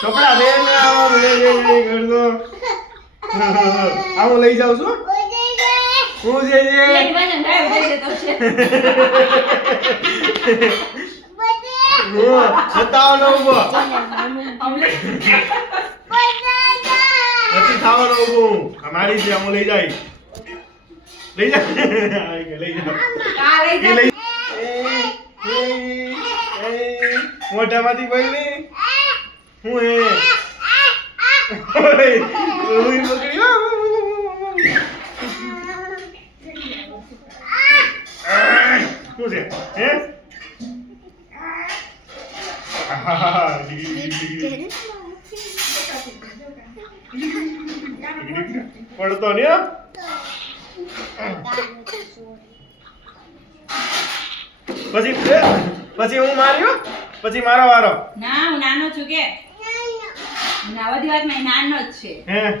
કપડા દે ને આવો લે લે લે કરતો આવો લઈ જાઉં છું? હું જે જે એક મને ડ્રાઈવ દઈ દેતો છે હું બતાવો નો ઊભો નથી થવાનો ઊભો અમારી જે હું લઈ જાય. લઈ જા. લઈ જા. આ લઈ જા. લઈ એ, એ, એ, મોઢામાંથી બોલી હું એ પકડી શું છે? હે. પડતો ને પછી પછી હું માર્યો? પછી મારો વારો? ના, હું નાનો છું કે. નાનો જ છે. હે?